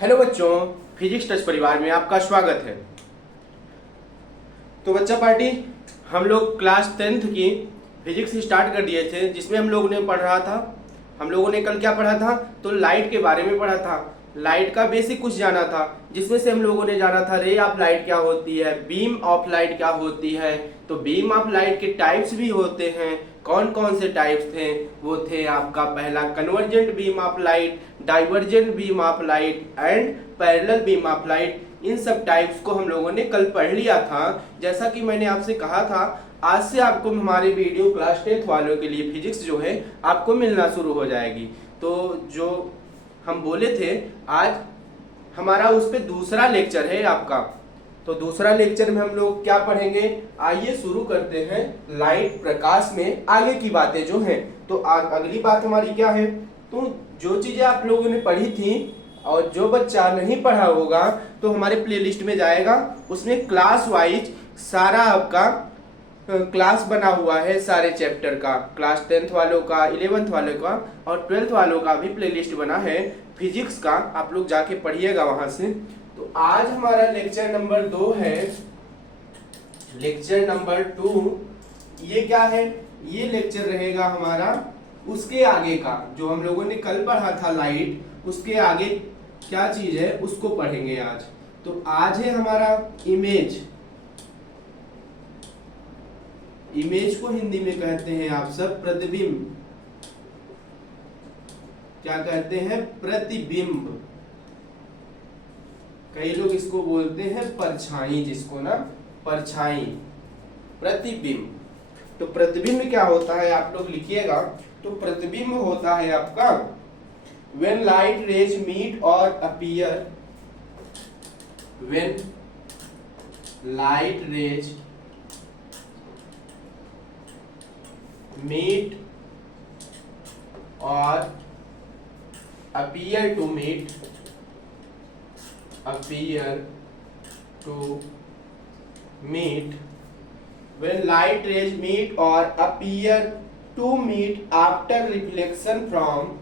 Hello बच्चों, physics touch परिवार में आपका स्वागत है। तो बच्चा पार्टी, हम लोग क्लास 10th की फिजिक्स स्टार्ट कर दिए थे, जिसमें हम लोगों ने पढ़ा था। हम लोगों ने कल क्या पढ़ा था? तो लाइट के बारे में पढ़ा था। लाइट का बेसिक कुछ जाना था, जिसमें से हम लोगों ने जाना था रे ऑफ लाइट क्या होती है, बीम ऑफ लाइट क्या होती है। तो बीम ऑफ लाइट के टाइप्स भी होते हैं। कौन कौन से टाइप्स थे? वो थे आपका पहला convergent beam of light, divergent beam of light and parallel beam of light. इन सब टाइप्स को हम लोगों ने कल पढ़ लिया था। जैसा कि मैंने आपसे कहा था, आज से आपको हमारे वीडियो क्लास 10th वालों के लिए फिजिक्स जो है आपको मिलना शुरू हो जाएगी। तो जो हम बोले थे, आज हमारा उस पे दूसरा लेक्चर है आपका। तो दूसरा लेक्चर में हम लोग क्या पढ़ेंगे, आइए शुरू करते हैं। लाइट प्रकाश में आगे की बातें जो हैं। तो अगली बात हमारी क्या है? तो जो चीजें आप लोगों ने पढ़ी थी और जो बच्चा नहीं पढ़ा होगा तो हमारे प्लेलिस्ट में जाएगा, उसमें क्लास वाइज सारा आपका क्लास बना हुआ है सारे चैप्टर का। क्लास 10th वालों का, 11th वालों का और 12th वालों का भी प्लेलिस्ट बना है फिजिक्स का। आप लोग जाके पढ़िएगा वहां से। तो आज हमारा लेक्चर नंबर 2 है। लेक्चर नंबर 2 ये क्या है? ये लेक्चर रहेगा हमारा उसके आगे का, जो हम लोगों ने कल पढ़ा था लाइट, उसके आगे क्या चीज है उसको पढ़ेंगे आज। तो आज है हमारा इमेज। इमेज को हिंदी में कहते हैं आप सब प्रतिबिंब। क्या कहते हैं? प्रतिबिंब। कई लोग इसको बोलते हैं परछाई, जिसको ना परछाई, प्रतिबिंब। तो प्रतिबिंब क्या होता है आप लोग लिखिएगा। तो प्रतिबिंब होता है आपका when light rays meet or appear, when light rays meet or appear to meet, appear to meet, when light rays meet or appear to meet after reflection from,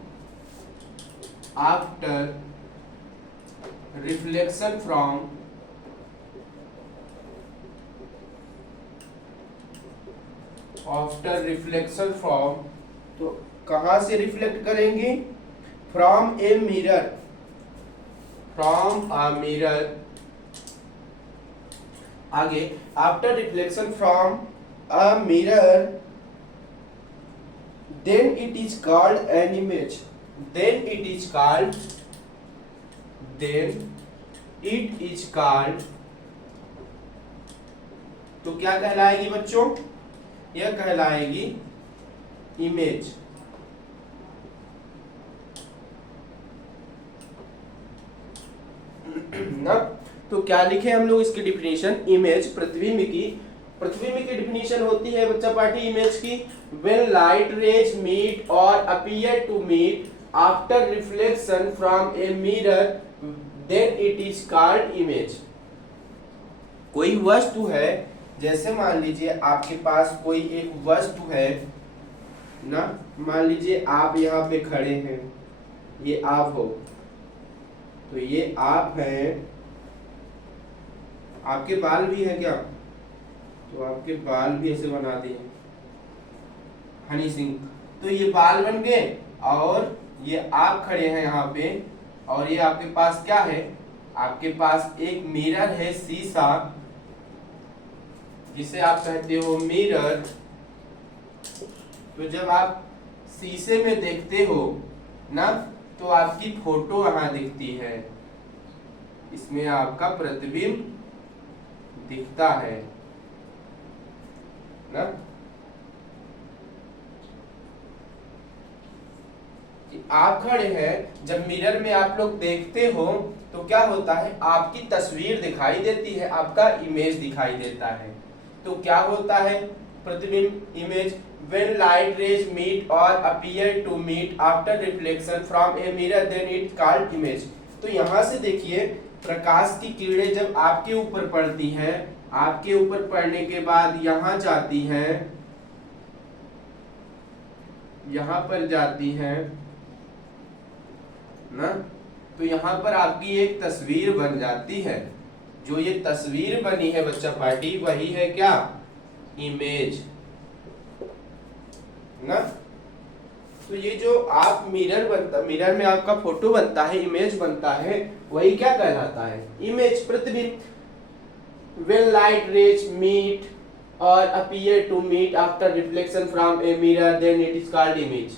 after reflection from after reflection from, तो कहां से reflect करेंगे? From a mirror, from a mirror. आगे after reflection from a mirror, then it is called an image, then it is called, then it is called. तो क्या कहलाएगी बच्चों? यह कहलाएगी इमेज। ना, तो क्या लिखे हम लोग इसकी डिफिनीशन? इमेज प्रतिबिंब की, प्रतिबिंब की डिफिनीशन होती है बच्चा पार्टी इमेज की, व्हेन लाइट रेज मीट और appear to meet after reflection from a mirror, then it is called image. कोई वस्तु है, जैसे मान लीजिए आपके पास कोई एक वस्तु है ना, मान लीजिए आप यहाँ पे खड़े हैं, ये आप हो, तो ये आप है। आपके बाल भी है क्या? तो आपके बाल भी ऐसे बना दिए हनी सिंह। तो ये बाल बन गए और ये आप खड़े हैं यहाँ पे, और ये आपके पास क्या है? आपके पास एक मिरर है, शीशा, जिसे आप कहते हो मिरर। तो जब आप शीशे में देखते हो ना, तो आपकी फोटो वहां दिखती है, इसमें आपका प्रतिबिंब दिखता है ना। कि आप खड़े हैं, जब मिरर में आप लोग देखते हो तो क्या होता है? आपकी तस्वीर दिखाई देती है, आपका इमेज दिखाई देता है। तो क्या होता है प्रतिबिंब, image? when light rays meet or appear to meet after reflection from a mirror, then it called image। तो यहां से देखिए, प्रकाश की किरणें जब आपके ऊपर पड़ती हैं, आपके ऊपर पड़ने के बाद यहां जाती हैं, यहां पर जाती हैं ना, तो यहाँ पर आपकी एक तस्वीर बन जाती है। जो ये तस्वीर बनी है बच्चा पार्टी, वही है क्या, इमेज ना। तो ये जो आप मिरर में आपका फोटो बनता है, इमेज बनता है, वही क्या कहलाता है, इमेज, प्रतिबिंब। When light rays meet or appear to meet after reflection from a mirror, then it is called image।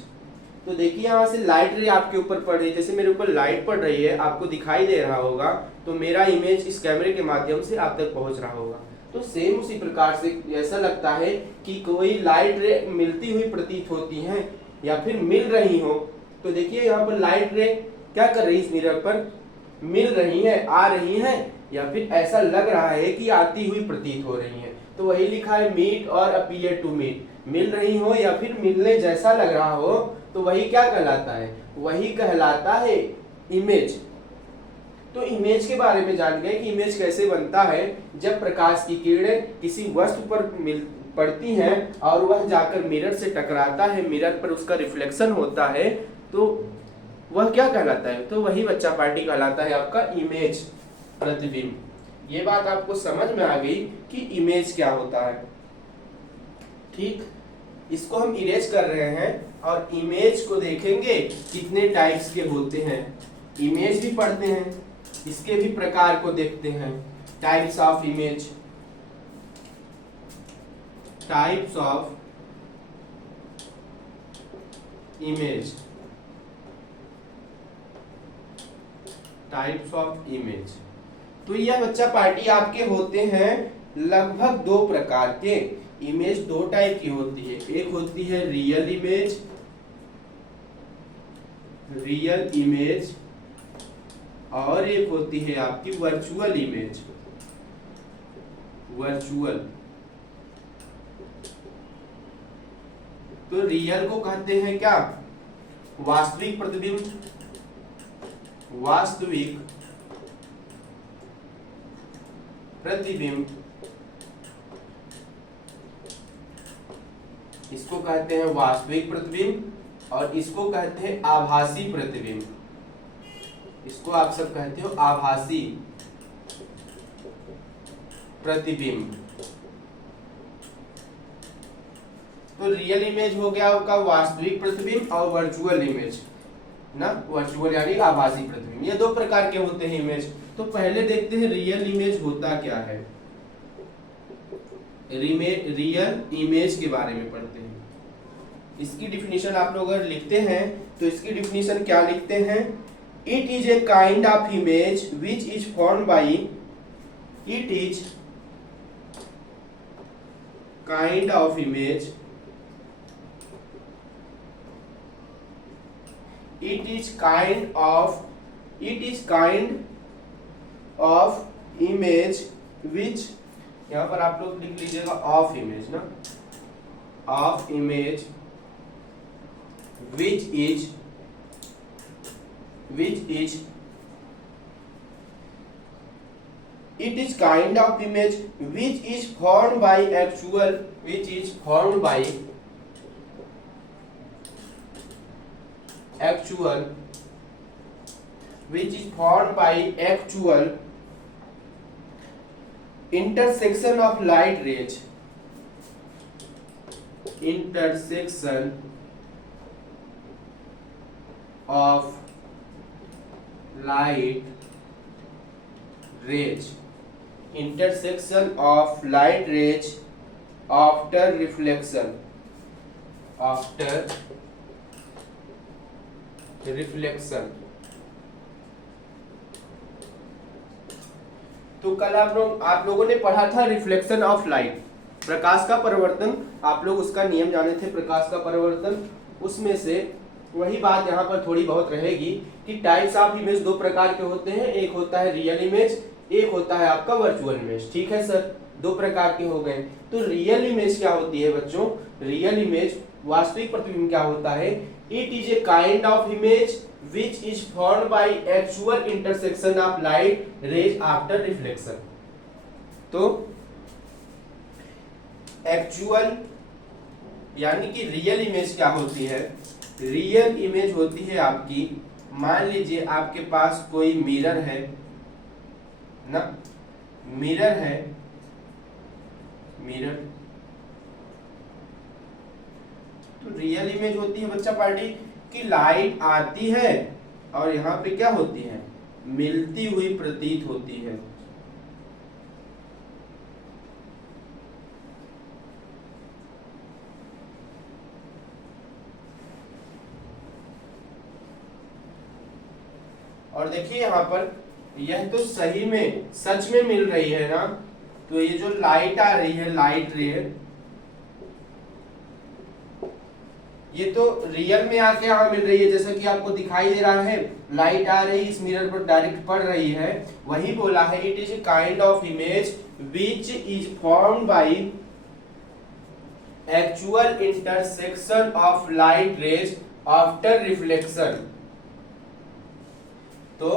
तो देखिए यहाँ से लाइट रे आपके ऊपर पड़ रही है, जैसे मेरे ऊपर लाइट पड़ रही है, आपको दिखाई दे रहा होगा, तो मेरा इमेज इस कैमरे के माध्यम से आप तक पहुंच रहा होगा। तो सेम उसी प्रकार से ऐसा लगता है कि कोई लाइट रे मिलती हुई प्रतीत होती है या फिर मिल रही हो। तो देखिए यहाँ पर लाइट रे क्या कर रही है, इस मिरर पर मिल रही है, आ रही है, या फिर ऐसा लग रहा है कि आती हुई प्रतीत हो रही है। तो वही लिखा है मीट और अपीयर टू मीट, मिल रही हो या फिर मिलने जैसा लग रहा हो, तो वही क्या कहलाता है, वही कहलाता है इमेज। तो इमेज के बारे में जान गए कि इमेज कैसे बनता है। जब प्रकाश की किरणें किसी वस्तु पर पड़ती हैं और वह जाकर मिरर से टकराता है, मिरर पर उसका रिफ्लेक्शन होता है, तो वह क्या कहलाता है, तो वही बच्चा पार्टी कहलाता है आपका इमेज, प्रतिबिंब। ये बात आपको समझ में आ गई कि इमेज क्या होता है। ठीक, इसको हम इरेज कर रहे हैं और इमेज को देखेंगे कितने टाइप्स के होते हैं। इमेज भी पढ़ते हैं, इसके भी प्रकार को देखते हैं। Types of image, types of image, types of image. तो यह बच्चा पार्टी आपके होते हैं लगभग दो प्रकार के। इमेज दो टाइप की होती है, एक होती है रियल इमेज, रियल इमेज, और एक होती है आपकी वर्चुअल इमेज, वर्चुअल। तो रियल को कहते हैं क्या, वास्तविक प्रतिबिंब, वास्तविक प्रतिबिंब, इसको कहते हैं वास्तविक प्रतिबिंब, और इसको कहते हैं आभासी प्रतिबिंब। इसको आप सब कहते हो आभासी प्रतिबिंब। तो रियल इमेज हो गया आपका वास्तविक प्रतिबिंब, और वर्चुअल इमेज ना, वर्चुअल यानी आभासी प्रतिबिंब। ये दो प्रकार के होते हैं इमेज। तो पहले देखते हैं रियल इमेज होता क्या है। रियल इमेज के बारे में पढ़ते हैं। इसकी डिफिनीशन आप लोग अगर लिखते हैं तो इसकी डिफिनीशन क्या लिखते हैं, it is a kind of image which is form by, it is kind of image, it is kind of image which, यहाँ पर आप लोग लिख लीजिएगा ऑफ इमेज ना, of image which is it is kind of image which is formed by actual, which is formed by actual, which is formed by actual intersection of light rays, intersection of light rays, intersection of light rays after reflection, after reflection. तो कल आप लोगों ने पढ़ा था reflection of light, प्रकाश का परिवर्तन। आप लोग उसका नियम जाने थे, प्रकाश का परिवर्तन। उसमें से वही बात यहाँ पर थोड़ी बहुत रहेगी कि टाइप्स ऑफ इमेज दो प्रकार के होते हैं, एक होता है रियल इमेज, एक होता है आपका वर्चुअल इमेज। ठीक है सर, दो प्रकार के हो गए। तो रियल इमेज क्या होती है बच्चों, रियल इमेज वास्तविक प्रतिबिंब क्या होता है, it is a kind of image which is formed by actual intersection of light rays after reflection। तो एक्चुअल यानी कि रियल इमेज क्या होती है, रियल इमेज होती है आपकी मान लीजिए आपके पास कोई मिरर है ना, मिरर है, मिरर तो रियल इमेज होती है बच्चा पार्टी कि लाइट आती है और यहाँ पे क्या होती है, मिलती हुई प्रतीत होती है। और देखिए यहाँ पर यह तो सही में सच में मिल रही है ना, तो ये जो लाइट आ रही है, लाइट रे, ये तो रियल में आके यहाँ मिल रही है, जैसा कि आपको दिखाई दे रहा है लाइट आ रही इस मिरर पर डायरेक्ट पड़ रही है। वही बोला है it is a kind of image which is formed by actual intersection of light rays after reflection. तो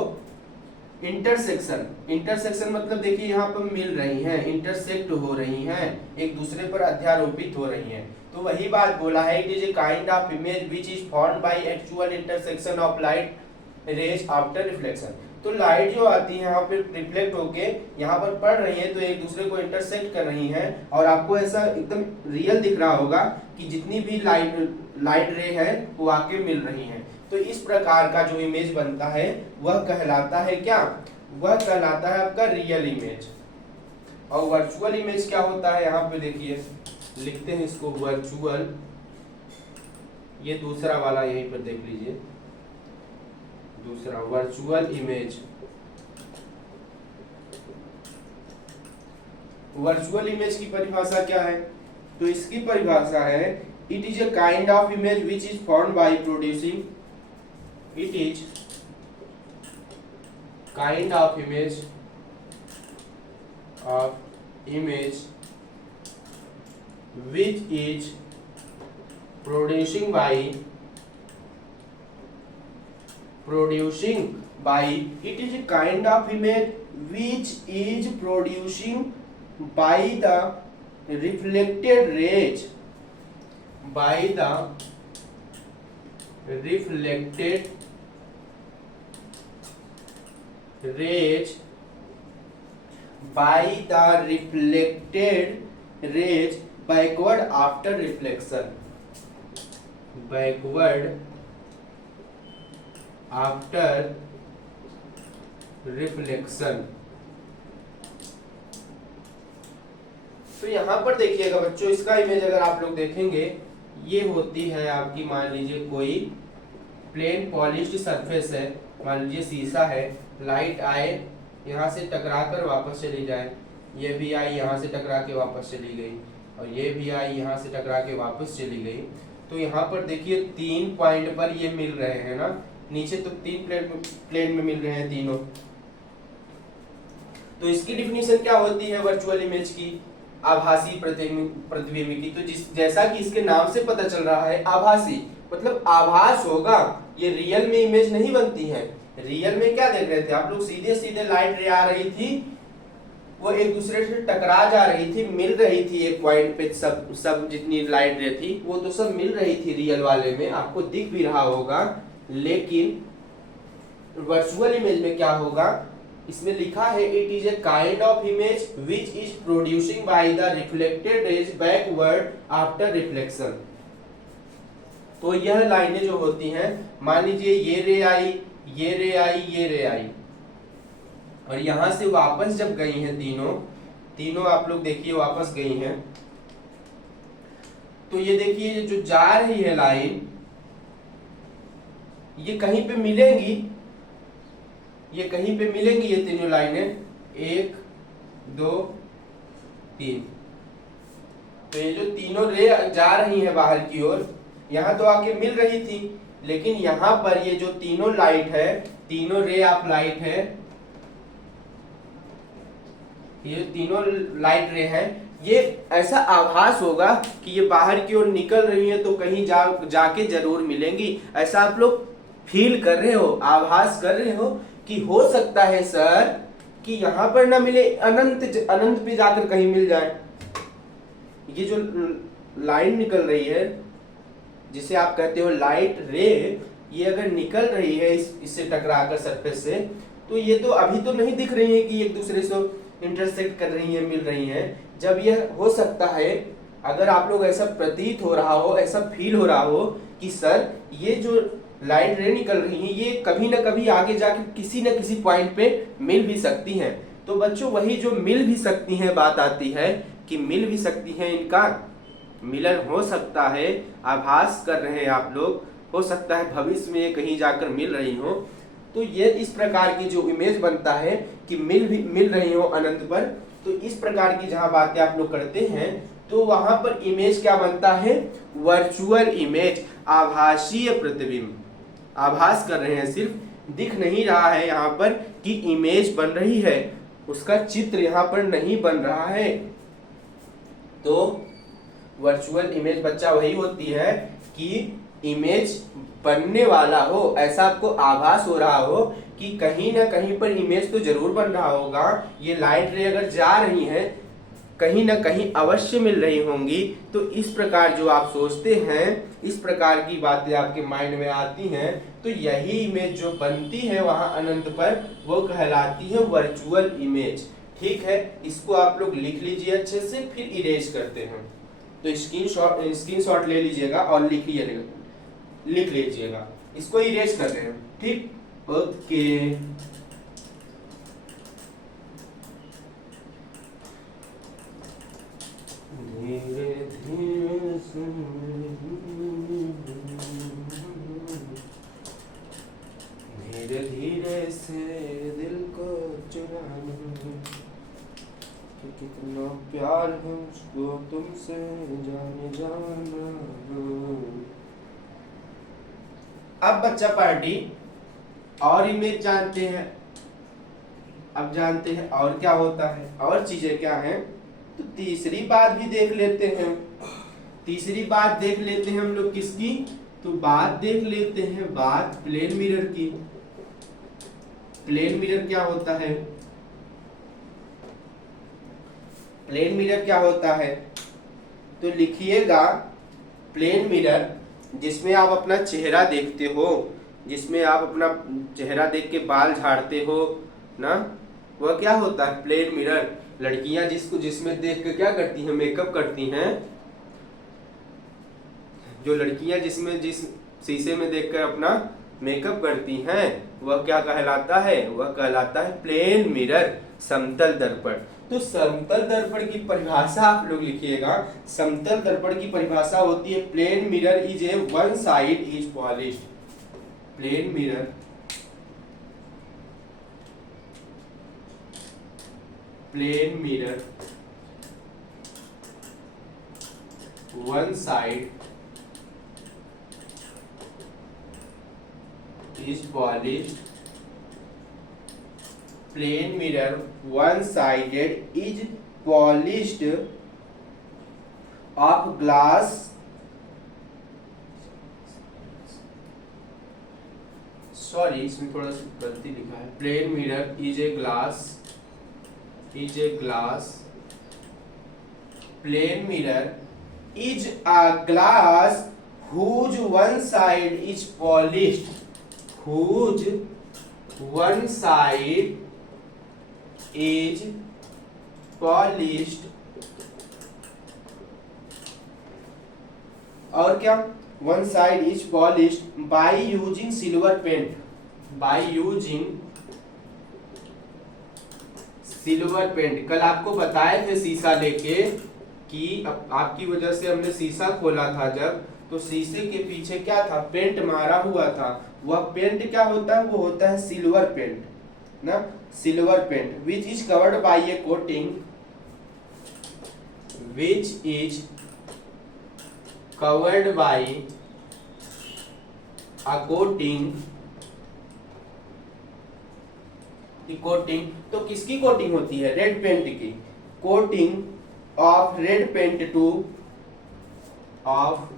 इंटरसेक्शन, इंटरसेक्शन मतलब देखिए यहाँ पर मिल रही हैं, इंटरसेक्ट हो रही हैं, एक दूसरे पर अध्यारोपित हो रही हैं। तो वही बात बोला है it is a kind of image which is formed by actual intersection of light rays after reflection. तो लाइट जो आती है यहाँ पे रिफ्लेक्ट होके यहाँ पर पड़ रही है, तो एक दूसरे को इंटरसेक्ट कर रही हैं, और आपको ऐसा एकदम रियल दिख रहा होगा कि जितनी भी लाइट रे है वो आके मिल रही हैं। तो इस प्रकार का जो इमेज बनता है वह कहलाता है क्या, वह कहलाता है आपका रियल इमेज। और वर्चुअल इमेज क्या होता है, यहाँ पे देखिए लिखते हैं इसको वर्चुअल, ये दूसरा वाला यहीं पर देख लीजिए, दूसरा वर्चुअल इमेज। वर्चुअल इमेज की परिभाषा क्या है, तो इसकी परिभाषा है it is a kind of image which is formed by producing, it is kind of image which is producing by it is a kind of image which is producing by the reflected rays, by the reflected rays, by the reflected rays backward after reflection, backward after reflection। तो यहाँ पर देखिएगा बच्चों, इसका image अगर आप लोग देखेंगे, ये होती है आपकी, मान लीजिए कोई प्लेन पॉलिश्ड सरफेस है, मान लीजिए शीशा है, लाइट आए यहाँ से टकरा कर वापस चली जाए, ये भी आई यहाँ से टकरा के वापस चली गई, और ये भी आई यहाँ से टकरा के वापस चली गई। तो यहाँ पर देखिए 3 पॉइंट पर ये मिल रहे हैं ना, नीचे तो 3 प्लेन में मिल रहे हैं तीनों। तो इसकी डिफिनीशन क्या होती है वर्चुअल इमेज की, आभासी प्रतिबिंब की। तो जैसा कि इसके नाम से पता चल रहा है आभासी, मतलब आभास होगा, ये रियल में इमेज नहीं बनती है। रियल में क्या देख रहे थे आप लोग, सीधे सीधे लाइट रे आ रही थी, वो एक दूसरे से टकरा जा रही थी, मिल रही थी एक पॉइंट पे, सब जितनी लाइट रे थी वो तो सब मिल रही थी रियल वाले में, आपको दिख भी रहा होगा। लेकिन वर्चुअल इमेज में क्या होगा, इसमें लिखा है it is a kind of image which is producing by the reflected raise backward after reflection. तो यह लाइनें जो होती हैं, मान लीजिए ये रे आई, ये रे आई, ये रे आई, और यहां से वापस जब गई हैं तीनों आप लोग देखिए वापस गई हैं, तो ये देखिए जो जा रही है लाइन, ये कहीं पे मिलेंगी, ये कहीं पे मिलेंगी, ये तीनों लाइनें 1 2 3। तो ये जो तीनों रे जा रही हैं बाहर की ओर, यहाँ तो आके मिल रही थी, लेकिन यहाँ पर ये जो तीनों लाइट है, तीनों रे ऑफ लाइट है, ये तीनों लाइट रे हैं, ये ऐसा आभास होगा कि ये बाहर की ओर निकल रही है, तो कहीं जाके जरूर मिलेंगी। ऐसा आप लोग फील कर रहे हो, आभास कर रहे हो कि हो सकता है सर कि यहाँ पर ना मिले, अनंत पे जाकर कहीं मिल जाए। ये जो लाइन निकल रही है जिसे आप कहते हो लाइट रे, ये अगर निकल रही है इससे टकराकर सरफेस से, तो ये तो अभी तो नहीं दिख रही है कि एक दूसरे से इंटरसेक्ट कर रही है, मिल रही है। जब यह हो सकता है, अगर आप लोग ऐसा प्रतीत हो रहा हो, ऐसा फील हो रहा हो कि सर ये जो लाइट रे निकल रही है ये कभी ना कभी आगे जाके किसी न किसी पॉइंट पे मिल भी सकती हैं, तो बच्चों वही जो मिल भी सकती हैं बात आती है कि मिल भी सकती हैं, इनका मिलन हो सकता है, आभास कर रहे हैं आप लोग, हो सकता है भविष्य में ये कहीं जाकर मिल रही हो। तो ये इस प्रकार की जो इमेज बनता है कि मिल रही हो अनंत पर, तो इस प्रकार की जहां बातें आप लोग करते हैं तो वहां पर इमेज क्या बनता है, वर्चुअल इमेज, आभासीय प्रतिबिंब। आभास कर रहे हैं, सिर्फ दिख नहीं रहा है यहाँ पर कि इमेज बन रही है, उसका चित्र यहाँ पर नहीं बन रहा है। तो वर्चुअल इमेज बच्चा वही होती है कि इमेज बनने वाला हो, ऐसा आपको आभास हो रहा हो कि कहीं ना कहीं पर इमेज तो जरूर बन रहा होगा, ये लाइट रे अगर जा रही है कहीं ना कहीं अवश्य मिल रही होंगी। तो इस प्रकार जो आप सोचते हैं, इस प्रकार की बातें आपके माइंड में आती हैं, तो यही इमेज जो बनती है वहां अनंत पर, वो कहलाती है वर्चुअल इमेज। ठीक है, इसको आप लोग लिख लीजिए अच्छे से, फिर इरेज करते हैं। तो स्क्रीनशॉट ले लीजिएगा और लिख लीजिएगा, इसको इरेज कर रहे हैं। ठीक, ओके। धीरे धीरे धीरे धीरे से दिल को चुराना, कितना प्यार है उसको तुमसे जाना। अब बच्चा पार्टी और इमेज जानते हैं, अब जानते हैं और क्या होता है, और चीजें क्या हैं। तो तीसरी बात भी देख लेते हैं, तीसरी बात देख लेते हैं हम लोग किसकी, तो बात देख लेते हैं, बात प्लेन मिरर की। प्लेन मिरर क्या होता है, प्लेन मिरर क्या होता है, तो लिखिएगा प्लेन मिरर जिसमें आप अपना चेहरा देखते हो, जिसमें आप अपना चेहरा देख के बाल झाड़ते हो ना, वह क्या होता है, प्लेन मिरर। लड़कियां जिसमें देख के क्या करती हैं, मेकअप करती हैं। जो लड़कियां जिस शीशे में देखकर अपना मेकअप करती हैं, वह क्या कहलाता है, वह कहलाता है प्लेन मिरर, समतल दर्पण। तो समतल दर्पण की परिभाषा आप लोग लिखिएगा। समतल दर्पण की परिभाषा होती है plane mirror is a one side is polished. Plane mirror one side is polished. Plane mirror one-sided is polished of glass. Sorry, इसमें थोड़ा सा गलती लिखा है। Plane mirror is a glass plane mirror is a glass whose one side is polished, whose one side is polished। और क्या, one side is polished by using silver paint, by using silver paint। कल आपको बताए थे शीशा लेके कि आपकी वजह से हमने शीशा खोला था जब, तो शीशे के पीछे क्या था, पेंट मारा हुआ था। वह पेंट क्या होता है, वो होता है सिल्वर पेंट ना, silver paint which is covered by a coating, which is covered by a coating. Coating तो किसकी कोटिंग होती है, रेड पेंट की। Coating of red paint to, of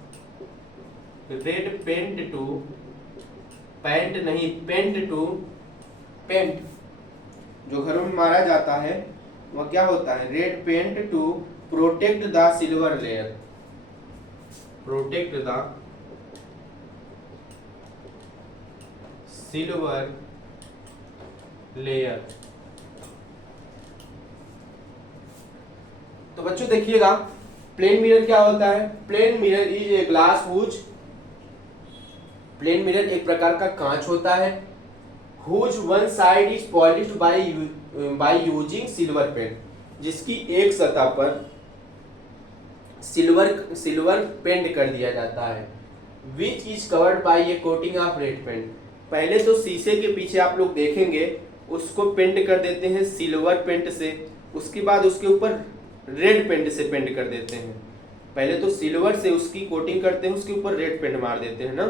red paint to, paint नहीं, पेंट टू, पेंट जो घरों में मारा जाता है वह क्या होता है, red paint to protect the silver layer, protect the silver layer. तो बच्चों देखिएगा, प्लेन मिरर क्या होता है? Plane mirror is a glass whose, plane mirror एक प्रकार का कांच होता है, whose one side is polished by using silver paint, जिसकी एक सतह पर सिल्वर पेंट कर दिया जाता है, which is covered by a coating of red paint. पहले तो शीशे के पीछे आप लोग देखेंगे उसको पेंट कर देते हैं सिल्वर पेंट से, उसके बाद उसके ऊपर रेड पेंट से पेंट कर देते हैं। पहले तो सिल्वर से उसकी कोटिंग करते हैं, उसके ऊपर रेड पेंट मार देते हैं ना।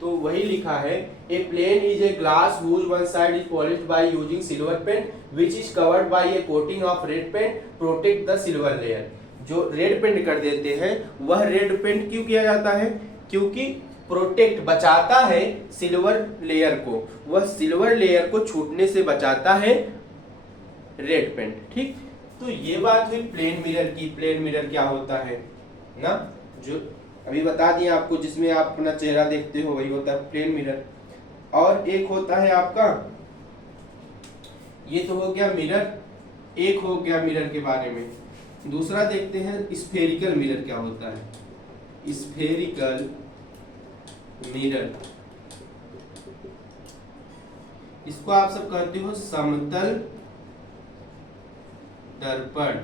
तो वही लिखा है, a plane is a glass whose one side is polished by using silver paint which is covered by a coating of red paint protect the silver layer. जो रेड पेंट कर देते हैं वह रेड पेंट क्यों किया जाता है? क्योंकि प्रोटेक्ट बचाता है सिल्वर लेयर को, वह सिल्वर लेयर को छूटने से बचाता है रेड पेंट। ठीक, तो ये बात हुई प्लेन मिरर की। प्लेन मिरर क्या होता है ना, जो अभी बता दिया आपको, जिसमें आप अपना चेहरा देखते हो वही होता है प्लेन मिरर। और एक होता है आपका, ये तो हो गया मिरर, एक हो गया मिरर के बारे में। दूसरा देखते हैं स्फेरिकल मिरर क्या होता है। स्फेरिकल मिरर, इसको आप सब कहते हो समतल दर्पण,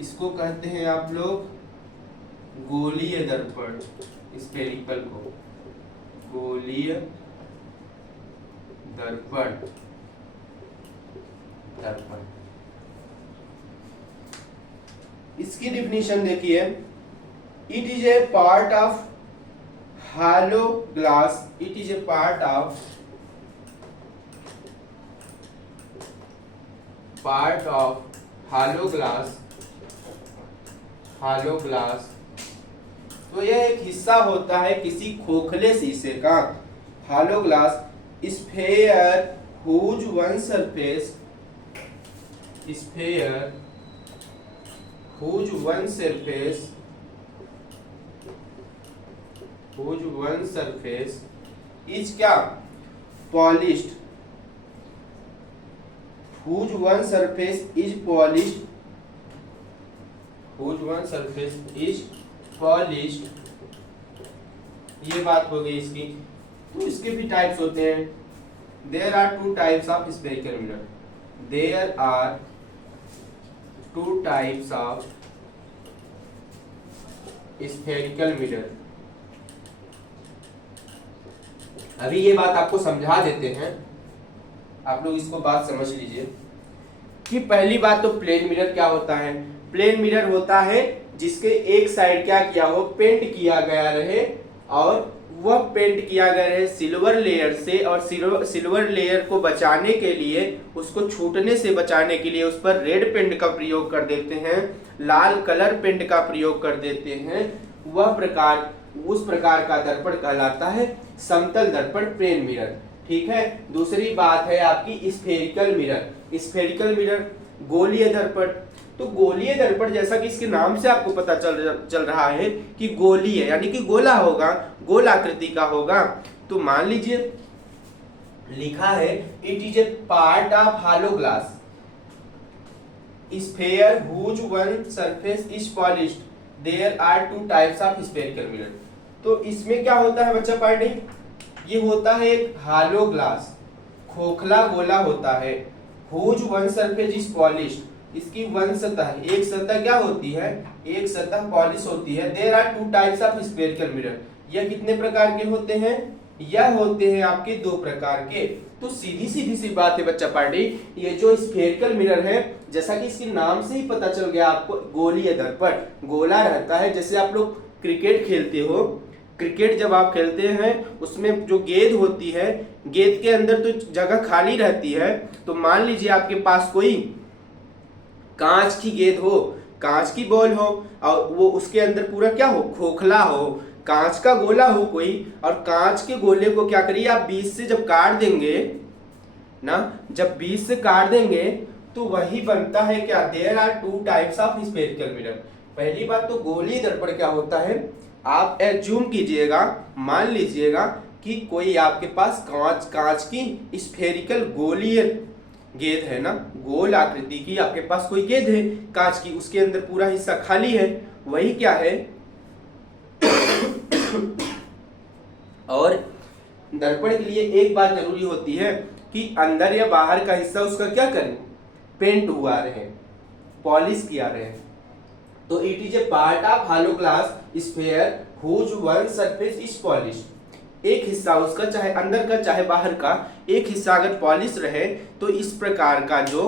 इसको कहते हैं आप लोग गोलीय दर्पण। स्फेरिकल को गोलीय दर्पण। इसकी डिफिनीशन देखिए, it is a part of hollow glass, it is a part of hollow glass। तो यह एक हिस्सा होता है किसी खोखले शीशे का, hollow glass sphere whose one surface is क्या? polished, whose one surface is polished, ये बात हो गई इसकी। तो इसके भी टाइप्स होते हैं। there are two types of spherical mirror, there are two types of spherical mirror। अभी ये बात आपको समझा देते हैं, आप लोग इसको बात समझ लीजिए कि पहली बात तो प्लेन मिरर क्या होता है। प्लेन मिरर होता है जिसके एक साइड क्या किया हो, पेंट किया गया रहे, और वह पेंट किया गया रहे सिल्वर लेयर से, और सिल्वर लेयर को बचाने के लिए, उसको छूटने से बचाने के लिए उस पर रेड पेंट का प्रयोग कर देते हैं, लाल कलर पेंट का प्रयोग कर देते हैं। वह उस प्रकार का दर्पण कहलाता है समतल दर्पण, प्लेन मिरर। ठीक है। दूसरी बात है आपकी स्फेरिकल मिरर। स्फेरिकल मिरर गोलीय दर्पण। तो गोलीय दर्पण जैसा कि इसके नाम से आपको पता चल रहा है कि गोलीय यानी कि गोला होगा, गोल आकृति का होगा। तो मान लीजिए लिखा है it is a part of hollow glass sphere whose one surface is polished, there are two types of spherical mirror. तो इसमें क्या होता है बच्चा पार्ट, ये होता है एक हॉलो ग्लास, खोखला गोला होता है, whose one surface is polished, इसकी वन सतह, एक सतह क्या होती है, एक सतह पॉलिश होती है। There are two types of spherical mirror. यह कितने प्रकार के होते हैं, यह होते हैं आपके दो प्रकार के। तो सीधी सी बात है बच्चा पार्टी, ये जो स्फेरिकल मिरर है जैसा कि इसके नाम से ही पता चल गया आपको, गोलीय दर्पण, गोला रहता है। जैसे आप लोग क्रिकेट खेलते हो, क्रिकेट जब आप खेलते हैं उसमें जो गेंद होती है, गेंद के अंदर तो जगह खाली रहती है। तो मान लीजिए आपके पास कोई कांच की गेंद हो, कांच की बॉल हो, और वो उसके अंदर पूरा क्या हो, खोखला हो, कांच का गोला हो कोई, और कांच के गोले को क्या करिए आप बीच से जब काट देंगे ना, जब बीच से काट देंगे तो वही बनता है क्या, there are two types of spherical mirror. पहली बात तो गोलीय दर्पण क्या होता है, आप एज्यूम कीजिएगा, मान लीजिएगा कि कोई आपके पास कांच की स्फेरिकल गोलीय गेंद है ना, गोल आकृति की आपके पास कोई गेंद है कांच की, उसके अंदर पूरा हिस्सा खाली है, वही क्या है और दर्पण के लिए एक बात जरूरी होती है कि अंदर या बाहर का हिस्सा उसका क्या करें, पेंट हुआ रहे, पॉलिश किया रहे। तो it is a part of hollow glass sphere whose one surface is polish. एक हिस्सा उसका चाहे अंदर का चाहे बाहर का एक हिस्सा अगर पॉलिश रहे तो इस प्रकार का जो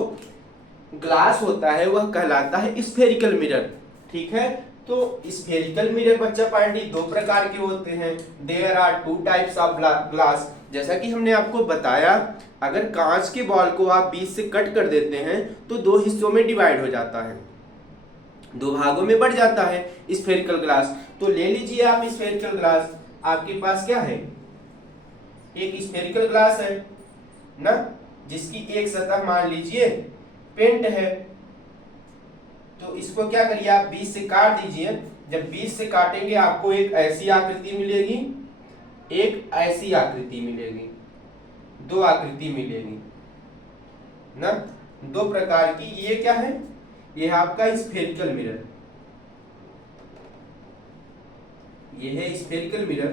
ग्लास होता है वह कहलाता है स्फेरिकल मिरर। ठीक है, तो स्फेरिकल मिरर बच्चा पार्टी दो प्रकार के होते हैं। There are two types of glass. जैसा कि हमने आपको बताया, अगर कांच के बॉल को आप बीच से कट कर देते हैं तो दो हिस्सों में डिवाइड हो जाता है, दो भागों में बढ़ जाता है स्फेरिकल ग्लास। तो ले लीजिए आप स्फेरिकल ग्लास, आपके पास क्या है, एक स्फेरिकल ग्लास है ना, जिसकी एक सतह मान लीजिए पेंट है। तो इसको क्या करिए, आप बीच से काट दीजिए। जब बीच से काटेंगे आपको एक ऐसी आकृति मिलेगी, एक ऐसी आकृति मिलेगी, दो आकृति मिलेगी ना, दो प्रकार की। ये क्या है, ये है आपका स्फेरिकल मिरर, ये है स्फेरिकल मिरर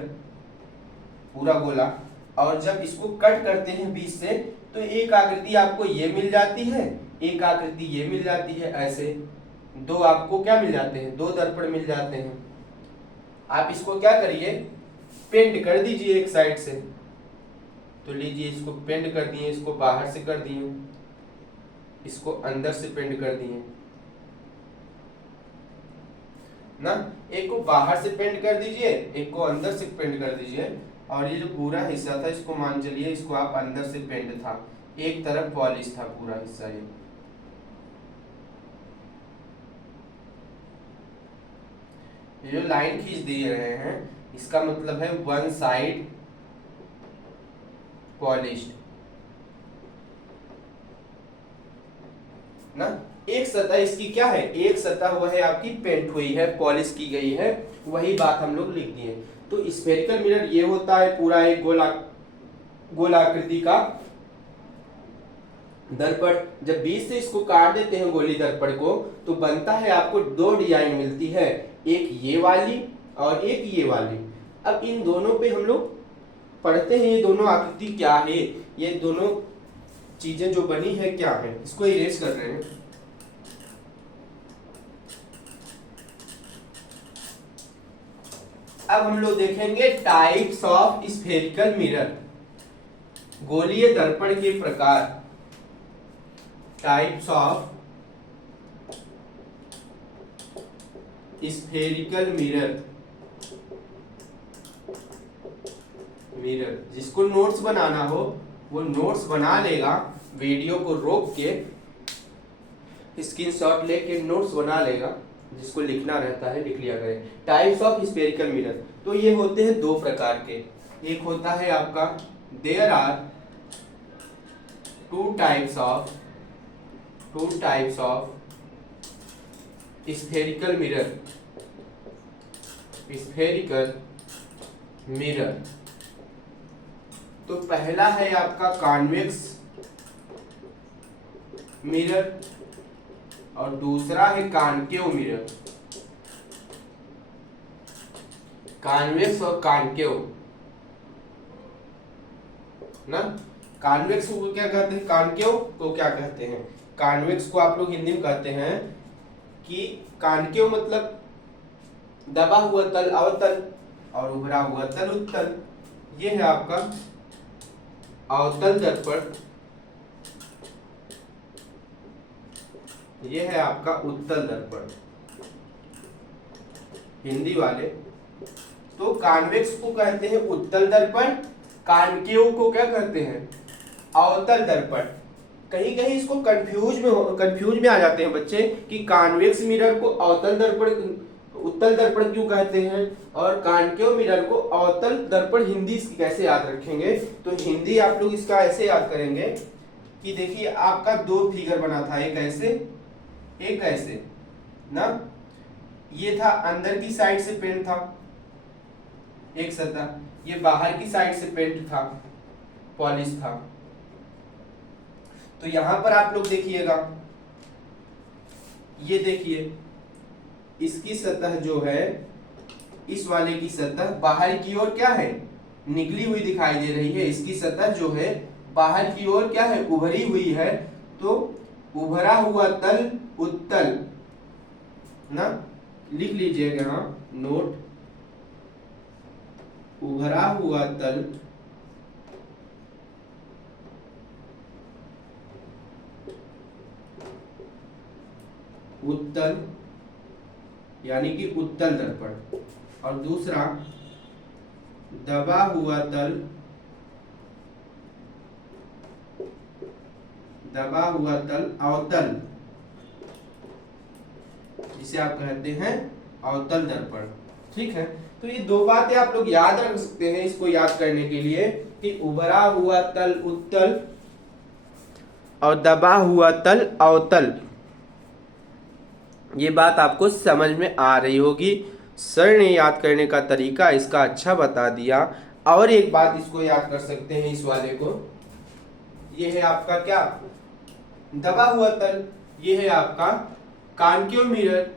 पूरा गोला। और जब इसको कट करते हैं बीच से तो एक आकृति आपको ये मिल जाती है, एक आकृति ये मिल जाती है, ऐसे दो आपको क्या मिल जाते हैं, दो दर्पण मिल जाते हैं। आप इसको क्या करिए, पेंट कर दीजिए एक साइड से। तो लीजिए इसको पेंट कर दिए, इसको बाहर से कर दिए, इसको अंदर से पेंट कर दिए ना, एक को बाहर से पेंट कर दीजिए, एक को अंदर से पेंट कर दीजिए। और ये जो पूरा हिस्सा था इसको मान चलिए इसको आप अंदर से पेंट था, एक तरफ पॉलिश था पूरा हिस्सा। ये जो लाइन खींच दिए रहे हैं इसका मतलब है वन साइड पॉलिश्ड ना। एक सतह इसकी क्या है, एक सतह वह है आपकी पेंट हुई है, पॉलिश की गई है, वही बात हम लोग लिख दिए। तो स्फेरिकल मिरर ये होता है पूरा एक गोलाकृति का दर्पण। जब बीच से इसको काट देते हैं गोली दर्पण को तो बनता है आपको दो डिजाइन मिलती है, एक ये वाली और एक ये वाली। अब इन दोनों पे हम लोग पढ़ते हैं ये दोनों आकृति क्या है, ये दोनों चीजें जो बनी है क्या है। इसको इरेज कर रहे हैं। अब हम लोग देखेंगे टाइप्स ऑफ स्फेरिकल मिरर, गोलीय दर्पण के प्रकार। Types of spherical mirror. जिसको नोट्स बनाना हो वो नोट्स बना लेगा, वीडियो को रोक के स्क्रीनशॉट लेके नोट्स बना लेगा, जिसको लिखना रहता है लिख लिया करें। टाइप्स ऑफ स्फेरिकल मिरर, तो ये होते हैं दो प्रकार के। एक होता है आपका there are two types of spherical mirror. तो पहला है आपका कॉन्वेक्स मिरर और दूसरा है कॉनकेव मिरर। कॉन्वेक्स और कॉनकेव ना। कॉन्वेक्स को क्या कहते हैं, कॉनकेव को क्या कहते हैं। कॉन्वेक्स को आप लोग हिंदी में कहते हैं कि कॉनकेव मतलब दबा हुआ तल अवतल और उभरा हुआ तल उत्तल। ये है आपका अवतल दर्पण, ये है आपका उत्तल दर्पण हिंदी वाले। तो कॉन्वेक्स को कहते हैं उत्तल दर्पण, कॉनकेव को क्या कहते हैं, अवतल दर्पण। कहीं कहीं इसको कंफ्यूज में आ जाते हैं बच्चे कि कॉन्वेक्स मिरर को उत्तल दर्पण क्यों कहते हैं और कॉनकेव मिरर को अवतल दर्पण हिंदी कैसे याद रखेंगे। तो हिंदी आप लोग इसका ऐसे याद करेंगे कि देखिए आपका दो फिगर बना था, एक ऐसे एक ऐसे ना। ये था अंदर की साइड से पेंट था एक सतह, ये बाहर की साइड से पेंट था, पॉलिश था। तो यहां पर आप लोग देखिएगा, ये देखिए इसकी सतह जो है, इस वाले की सतह बाहर की ओर क्या है, निकली हुई दिखाई दे रही है। इसकी सतह जो है बाहर की ओर क्या है, उभरी हुई है। तो उभरा हुआ तल उत्तल ना, लिख लीजिएगा यहाँ नोट, उभरा हुआ तल उत्तल यानी कि उत्तल दर्पण, और दूसरा दबा हुआ तल, दबा हुआ तल अवतल, जिसे आप कहते हैं अवतल दर्पण। ठीक है, तो ये दो बातें आप लोग याद रख सकते हैं इसको याद करने के लिए कि उभरा हुआ तल उत्तल और दबा हुआ तल अवतल। ये बात आपको समझ में आ रही होगी। सर ने याद करने का तरीका इसका अच्छा बता दिया। और एक बात इसको याद कर सकते हैं, इस वाले को, ये है आपका क्या, दबा हुआ तल, ये है आपका कॉन्केव मिरर,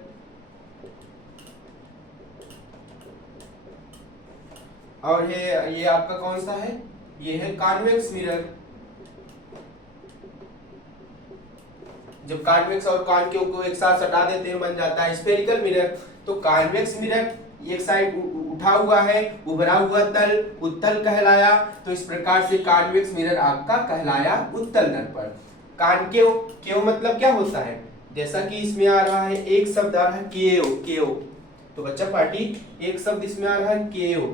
और ये आपका कौन सा है, ये है कॉन्वेक्स मिरर। जब कॉन्वेक्स और कॉन्केव को एक साथ सटा देते हैं बन जाता है स्फेरिकल मिरर। तो कॉन्वेक्स मिरर एक साइड उठा हुआ है, उभरा हुआ तल उत्तल कहलाया। तो इस प्रकार से कॉन्वेक्स मिरर आपका कहलाया उत्तल दर्पण। कॉन्केव, केव मतलब क्या होता है, जैसा कि इसमें आ रहा है एक शब्द आ रहा है केव, केव। तो बच्चा पार्टी एक शब्द इसमें आ रहा है केव,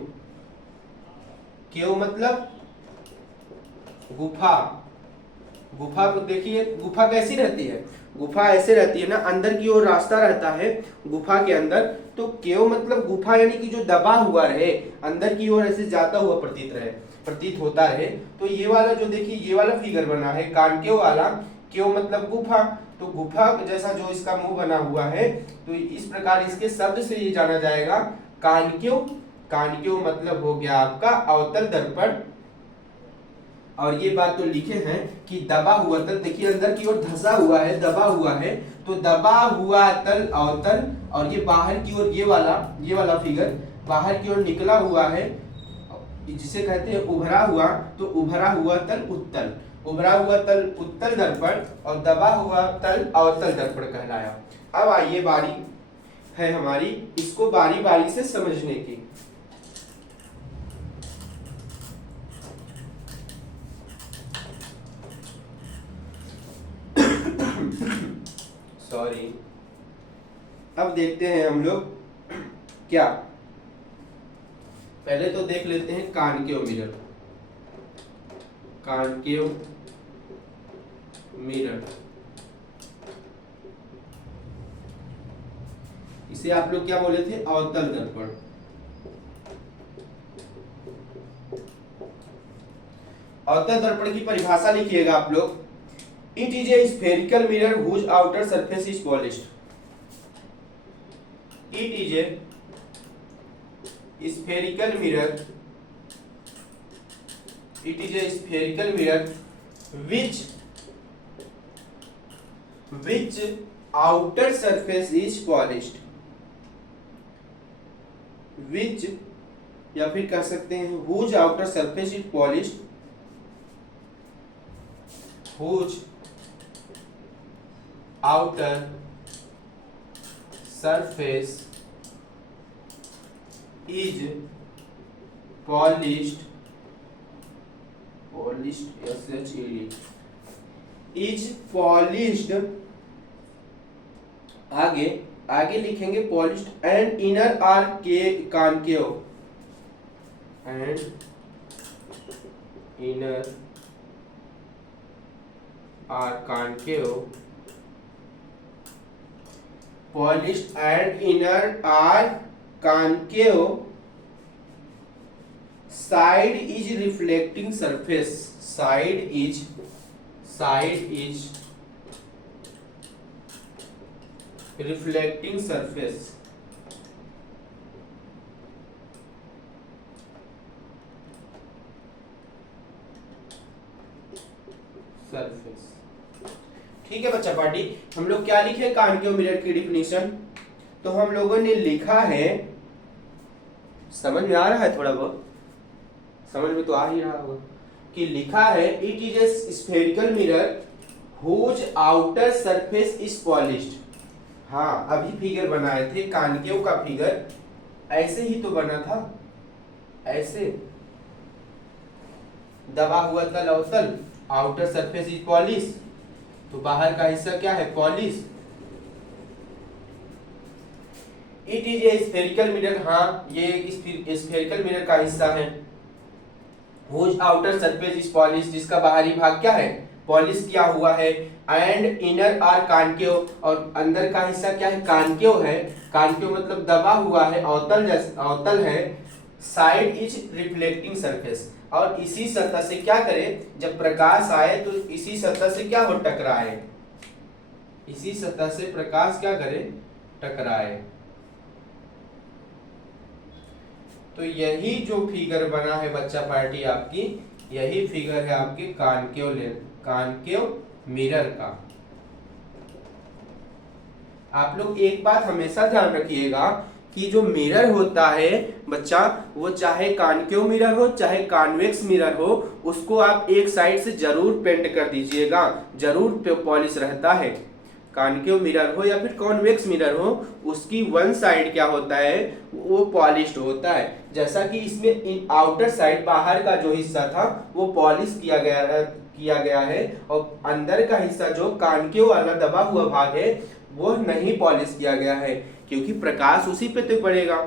केव मतलब गुफा। गुफा को देखिए, गुफा कैसी रहती है, गुफा ऐसे रहती है ना, अंदर की ओर रास्ता रहता है गुफा के अंदर। तो केव मतलब गुफा, यानी कि जो दबा हुआ रहे, अंदर की ओर ऐसे जाता हुआ प्रतीत होता रहे। तो ये वाला जो देखिए, ये वाला फिगर बना है कॉन्केव वाला, केव मतलब गुफा। तो गुफा जैसा जो इसका मुंह बना हुआ है, तो इस प्रकार इसके शब्द से ये जाना जाएगा कॉन्केव। कॉन्केव मतलब हो गया आपका अवतल दर्पण। और ये बात तो लिखे हैं कि दबा हुआ तल, देखिए अंदर की ओर धंसा हुआ है, दबा हुआ है, तो दबा हुआ तल अवतल। और ये बाहर की ओर, ये वाला फिगर बाहर की ओर निकला हुआ है, जिसे कहते हैं उभरा हुआ। तो उभरा हुआ तल उत्तल, उभरा हुआ तल उत्तल दर्पण, और दबा हुआ तल अवतल दर्पण कहलाया। अब आइए, बारी है हमारी इसको बारी बारी से समझने की। सॉरी, अब देखते हैं हम लोग क्या, पहले तो देख लेते हैं कॉन्केव मिरर। कॉन्केव मिरर, इसे आप लोग क्या बोले थे, अवतल दर्पण। अवतल दर्पण की परिभाषा लिखिएगा आप लोग। It is a spherical mirror whose outer surface is polished. It is a spherical mirror, it is a spherical mirror which outer surface is polished, which या फिर कह सकते हैं whose outer surface is polished, whose outer surface is polished, is polished, आगे लिखेंगे polished and inner are concave, and inner are concave, polished and inner are concave, side is reflecting surface, side is reflecting surface, surface. ठीक है बच्चा party, हम लोग क्या लिखे concave mirror की डिफिनीशन? तो हम लोगों ने लिखा है, समझ में आ रहा है? थोड़ा बहुत समझ में तो आ ही रहा होगा कि लिखा है it is a spherical mirror whose outer surface is polished. हाँ, अभी फिगर बनाए थे कॉनकेव का फिगर, ऐसे ही तो बना था, ऐसे दबा हुआ तल अवतल, आउटर सरफेस इज पॉलिश, तो बाहर का हिस्सा क्या है? Polish. It is a spherical mirror, हाँ ये एक स्फेरिकल मिरर का हिस्सा है। Whose outer surface is polish, जिसका बाहरी भाग क्या है? पॉलिश किया हुआ है। एंड इनर आर कॉनकेव, और अंदर का हिस्सा क्या है? कॉनकेव है। कॉनकेव मतलब दबा हुआ है, अवतल है। साइड इज रिफ्लेक्टिंग सरफेस, और इसी सतह से क्या करे, जब प्रकाश आए तो इसी सतह से क्या हो? टकराए। इसी सतह से प्रकाश क्या करे? टकराए। तो यही जो फिगर बना है बच्चा पार्टी आपकी, यही फिगर है आपके कॉनकेव मिरर का। आप लोग एक बात हमेशा ध्यान रखिएगा कि जो मिरर होता है बच्चा, वो चाहे कॉनकेव मिरर हो चाहे कॉन्वेक्स मिरर हो, उसको आप एक साइड से जरूर पेंट कर दीजिएगा, जरूर पॉलिश रहता है। कॉनकेव मिरर हो या फिर कॉन्वेक्स मिरर हो, उसकी वन साइड क्या होता है? वो पॉलिश्ड होता है। जैसा कि इसमें आउटर साइड, बाहर का जो हिस्सा था वो पॉलिश किया गया है, और अंदर का हिस्सा जो कॉनकेव वाला दबा हुआ भाग है वो नहीं पॉलिश किया गया है, क्योंकि प्रकाश उसी पे तो पड़ेगा।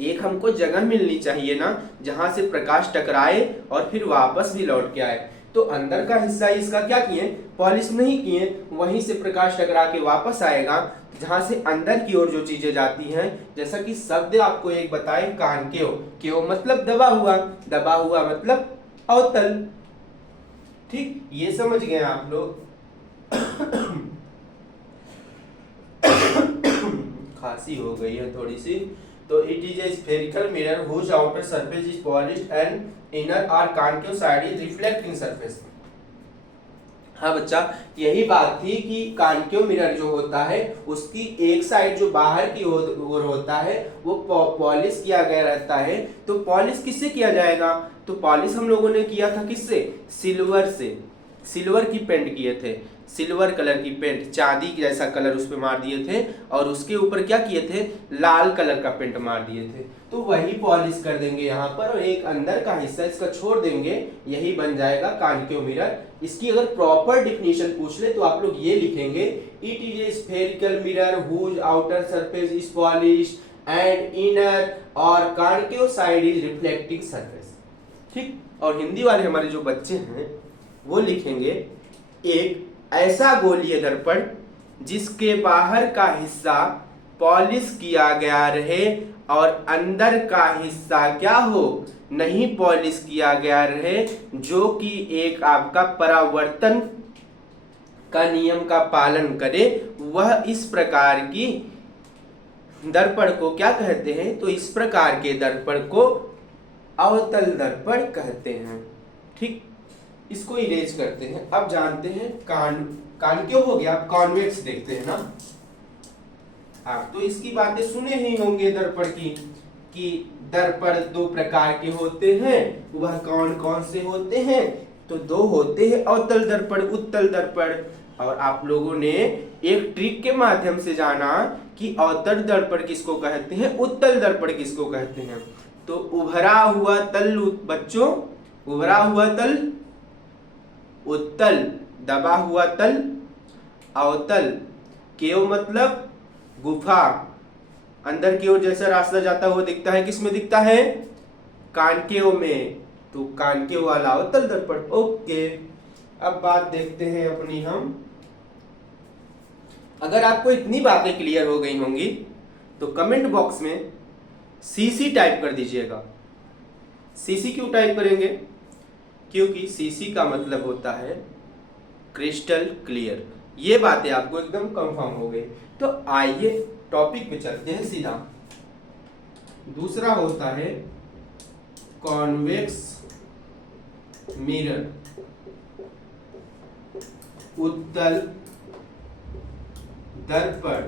एक हमको जगह मिलनी चाहिए ना जहां से प्रकाश टकराए और फिर वापस भी लौट के आए। तो अंदर का हिस्सा इसका क्या किए? पॉलिश नहीं किए, वहीं से प्रकाश टकरा के वापस आएगा, जहां से अंदर की ओर जो चीजें जाती हैं। जैसा कि शब्द आपको एक बताए कॉनकेव, केव मतलब दबा हुआ मतलब अवतल। ठीक, ये समझ गए आप लोग? खांसी हो गई है थोड़ी सी। तो it is a spherical mirror whose outer surface is polished and inner or concave side is reflecting surface. हाँ बच्चा, यही बात थी कि कॉनकेव मिरर जो होता है उसकी एक साइड जो बाहर की ओर होता है वो पॉलिश किया गया रहता है। तो पॉलिश किससे किया जाएगा? तो पॉलिश हम लोगों ने किया था किससे? सिल्वर से। सिल्वर की पेंट किए थे, सिल्वर कलर की पेंट, चांदी जैसा कलर उस पे मार दिए थे, और उसके ऊपर क्या किए थे? लाल कलर का पेंट मार दिए थे। तो वही पॉलिश कर देंगे यहाँ पर, और एक अंदर का हिस्सा इसका छोड़ देंगे, यही बन जाएगा कॉनकेव मिरर। इसकी अगर प्रॉपर डिफिनीशन पूछ ले तो आप लोग ये लिखेंगे, it is a spherical mirror whose outer surface is polished and inner और concave side is reflecting surface. ठीक, और हिंदी वाले हमारे जो बच्चे हैं वो लिखेंगे, एक ऐसा गोलीय दर्पण जिसके बाहर का हिस्सा पॉलिश किया गया रहे और अंदर का हिस्सा क्या हो? नहीं पॉलिश किया गया रहे, जो कि एक आपका परावर्तन का नियम का पालन करे, वह इस प्रकार की दर्पण को क्या कहते हैं? तो इस प्रकार के दर्पण को अवतल दर्पण कहते हैं। ठीक, इसको इरेज करते हैं। अब जानते हैं कॉनकेव हो गया, कॉन्वेक्स देखते हैं ना। आप तो इसकी बातें सुने ही होंगे दर्पण की, कि दर्पण दो प्रकार के होते हैं, वह कौन कौन से होते हैं? तो दो होते हैं, अवतल दर्पण, उत्तल दर्पण। और आप लोगों ने एक ट्रिक के माध्यम से जाना कि अवतल दर्पण किसको कहते हैं, उत्तल दर्पण किसको कहते हैं। तो उभरा हुआ तल बच्चों, उभरा हुआ तल उत्तल, दबा हुआ तल अवतल। केव मतलब गुफा, अंदर की ओर जैसा रास्ता जाता है वो दिखता है, किस में दिखता है? कॉनकेव में। तो कॉनकेव वाला अवतल दर्पण। ओके, अब बात देखते हैं अपनी हम। अगर आपको इतनी बातें क्लियर हो गई होंगी तो कमेंट बॉक्स में सीसी टाइप कर दीजिएगा। सीसी क्यों टाइप करेंगे? क्योंकि सीसी का मतलब होता है क्रिस्टल क्लियर। ये बातें आपको एकदम कंफर्म हो गई। तो आइए टॉपिक पे चलते हैं सीधा। दूसरा होता है कॉन्वेक्स मिरर। उत्तल दर्पण,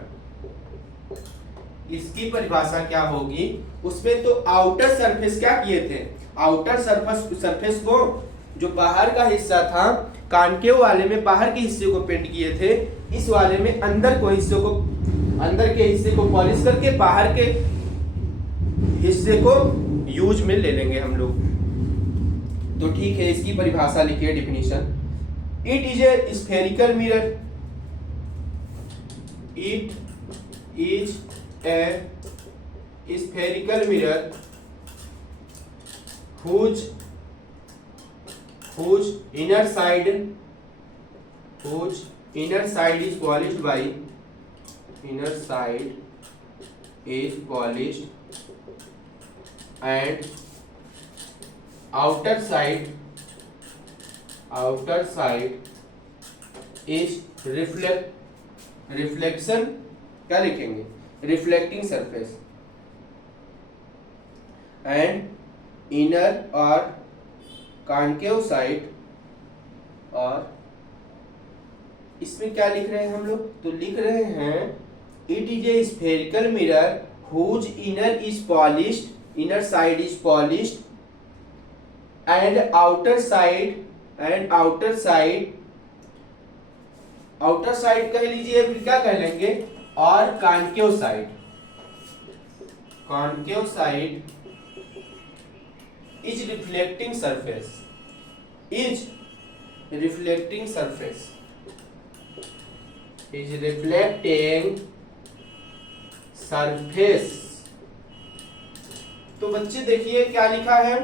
इसकी परिभाषा क्या होगी? उसमें तो आउटर सरफेस क्या किए थे, आउटर सरफेस को जो बाहर का हिस्सा था, कॉन्केव वाले में बाहर के हिस्से को पेंट किए थे, इस वाले में अंदर के हिस्से को पॉलिश करके बाहर के हिस्से को यूज में ले लेंगे हम लोग। तो ठीक है, इसकी परिभाषा लिखिए, definition. It is a spherical mirror, it is a spherical mirror whose inner side is polished by and outer side is reflection, क्या लिखेंगे, reflecting surface, and inner or concave side, और इसमें क्या लिख रहे हैं हम लोग? तो लिख रहे हैं it is a spherical mirror whose inner side is polished and outer side कह लीजिए, फिर क्या कह लेंगे, और concave side is reflecting surface, तो बच्चे देखिए क्या लिखा है,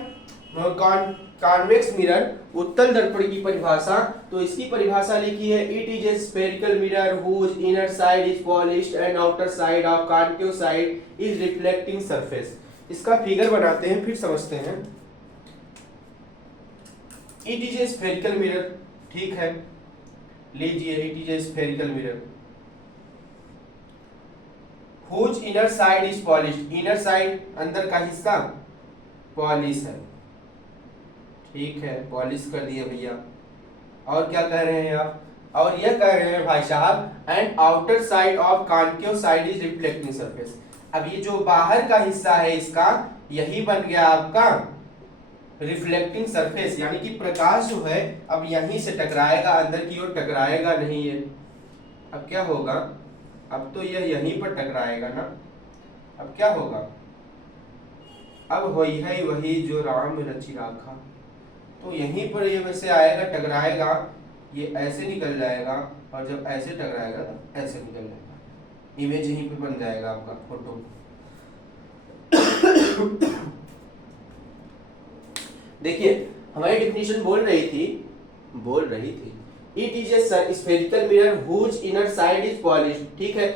कॉन्वेक्स मिरर, उत्तल दर्पण की परिभाषा। तो इसकी परिभाषा लिखी है, it is a spherical mirror whose inner side is polished and outer side of concave side is reflecting surface. इसका फिगर बनाते हैं, फिर समझते हैं। It is a spherical mirror, ठीक है, लीजिए, it is a spherical mirror whose inner side is polished, inner side अंदर का हिस्सा पॉलिश है, ठीक है, पॉलिश कर दिया भैया। और क्या कह रहे हैं आप? और यह कह रहे हैं भाई साहब, and outer side of concave side is reflecting surface. अब ये जो बाहर का हिस्सा है इसका, यही बन गया आपका रिफ्लेक्टिंग सरफेस, यानी कि प्रकाश जो है अब यहीं से टकराएगा, अंदर की ओर टकराएगा नहीं है। अब क्या होगा? अब तो यह यहीं पर टकराएगा ना। अब क्या होगा? अब वही है वही जो राम रचि राखा, तो यहीं पर ये वैसे आएगा, टकराएगा, ये ऐसे निकल जाएगा, और जब ऐसे टकराएगा तो ऐसे निकल जाएगा, इमेज यहीं पर बन जाएगा आपका फोटो। देखिए हमारी डिफिनीशन बोल रही थी it is a spherical mirror whose inner side is polished, ठीक है।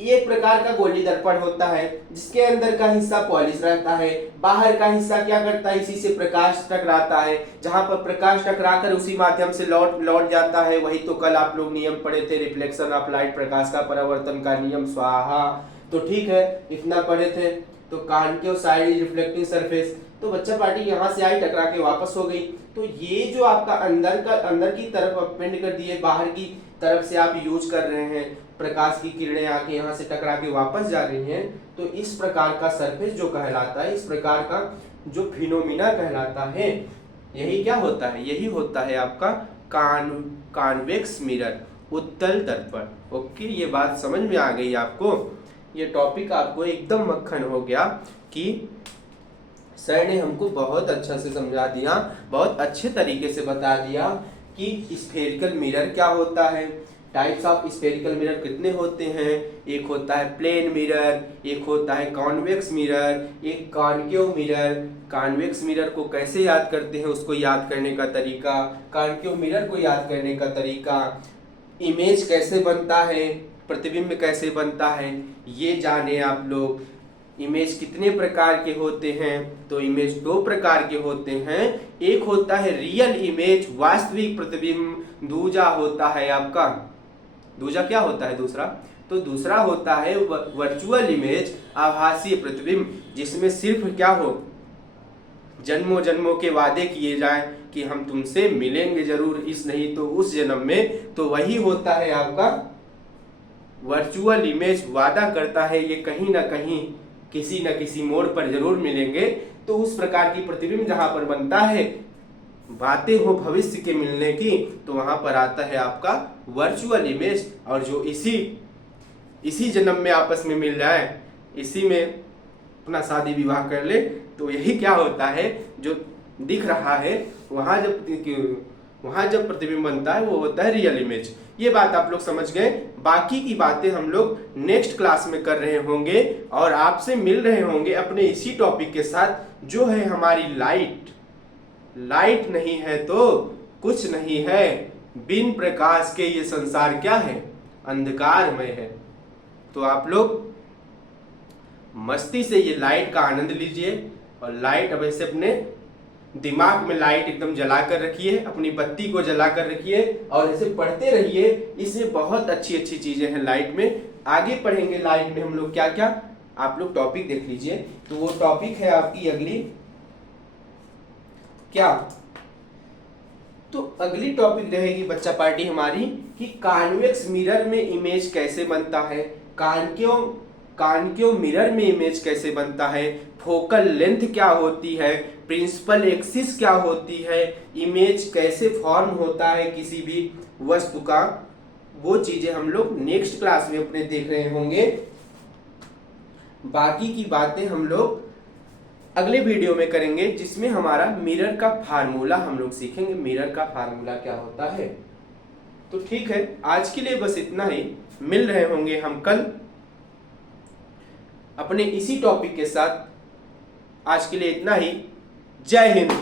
ये एक प्रकार का गोली दर्पण होता है जिसके अंदर का हिस्सा पॉलिश रहता है, बाहर का हिस्सा क्या करता है, इसी से प्रकाश टकराता है, जहां पर प्रकाश टकराकर उसी माध्यम से लौट जाता है। वही तो कल आप लोग नियम पढ़े थे, रिफ्लेक्शन ऑफ लाइट, प्रकाश का परावर्तन का नियम, स्वाहा। तो ठीक है, इतना पढ़े थे। तो concave side is reflecting surface, तो बच्चा पार्टी यहाँ से आई, टकरा के वापस हो गई। तो ये जो आपका अंदर की तरफ पेंड कर दिए, बाहर की तरफ से आप यूज कर रहे हैं, प्रकाश की किरणें आके यहाँ से टकरा के वापस जा रही हैं, तो इस प्रकार का सरफेस जो कहलाता है, इस प्रकार का जो फिनोमिना कहलाता है, यही क्या होता है? यही होता है आपका कॉन्वेक्स मिरर, उत्तल दर्पण। ओके, ये बात समझ में आ गई आपको? ये टॉपिक आपको एकदम मक्खन हो गया कि सर ने हमको बहुत अच्छा से समझा दिया, बहुत अच्छे तरीके से बता दिया कि स्फेरिकल मिरर क्या होता है, टाइप्स ऑफ स्फेरिकल मिरर कितने होते हैं। एक होता है प्लेन मिरर, एक होता है कॉन्वेक्स मिरर, एक कॉन्केव मिरर। कॉन्वेक्स मिरर को कैसे याद करते हैं, उसको याद करने का तरीका, कॉन्केव मिरर को याद करने का तरीका, इमेज कैसे बनता है, प्रतिबिंब कैसे बनता है, ये जाने आप लोग। इमेज कितने प्रकार के होते हैं? तो इमेज दो प्रकार के होते हैं, एक होता है रियल इमेज, वास्तविक प्रतिबिंब, दूजा होता है आपका, दूजा क्या होता है दूसरा? तो दूसरा होता है वर्चुअल इमेज, आभासी प्रतिबिंब, जिसमें सिर्फ क्या हो, जन्मों जन्मों के वादे किए जाएं कि हम तुमसे मिलेंगे जरूर, इस नहीं तो उस जन्म में, तो वही होता है आपका वर्चुअल इमेज। वादा करता है ये कहीं ना कहीं किसी न किसी मोड़ पर जरूर मिलेंगे। तो उस प्रकार की प्रतिबिंब जहां पर बनता है, बातें हो भविष्य के मिलने की, तो वहां पर आता है आपका वर्चुअल इमेज। और जो इसी जन्म में आपस में मिल जाए, इसी में अपना शादी विवाह कर ले, तो यही क्या होता है, जो दिख रहा है वहां जब प्रतिबिंब बनता है वो होता है रियल इमेज। ये बात आप लोग समझ गए। बाकी की बातें हम लोग नेक्स्ट क्लास में कर रहे होंगे और आपसे मिल रहे होंगे अपने इसी टॉपिक के साथ, जो है हमारी लाइट नहीं है तो कुछ नहीं है, बिन प्रकाश के ये संसार क्या है, अंधकारमय है। तो आप लोग मस्ती से ये लाइट का आनंद लीजिए और लाइट अब ऐसे अपने दिमाग में लाइट एकदम जला कर रखिए, अपनी बत्ती को जला कर रखिए और इसे पढ़ते रहिए। इसमें बहुत अच्छी अच्छी चीजें हैं लाइट में। आगे पढ़ेंगे लाइट में हम लोग क्या क्या, आप लोग टॉपिक देख लीजिए। तो वो टॉपिक है आपकी अगली क्या, तो अगली टॉपिक रहेगी बच्चा पार्टी हमारी कि कॉन्वेक्स मिरर में इमेज कैसे बनता है, कॉन्केव मिरर में इमेज कैसे बनता है, फोकल लेंथ क्या होती है, प्रिंसिपल एक्सिस क्या होती है, इमेज कैसे फॉर्म होता है किसी भी वस्तु का, वो चीजें हम लोग नेक्स्ट क्लास में अपने देख रहे होंगे। बाकी की बातें हम लोग अगले वीडियो में करेंगे, जिसमें हमारा मिरर का फार्मूला हम लोग सीखेंगे। मिरर का फार्मूला क्या होता है। तो ठीक है, आज के लिए बस इतना ही। मिल रहे होंगे हम कल अपने इसी टॉपिक के साथ। आज के लिए इतना ही। जय हिंद।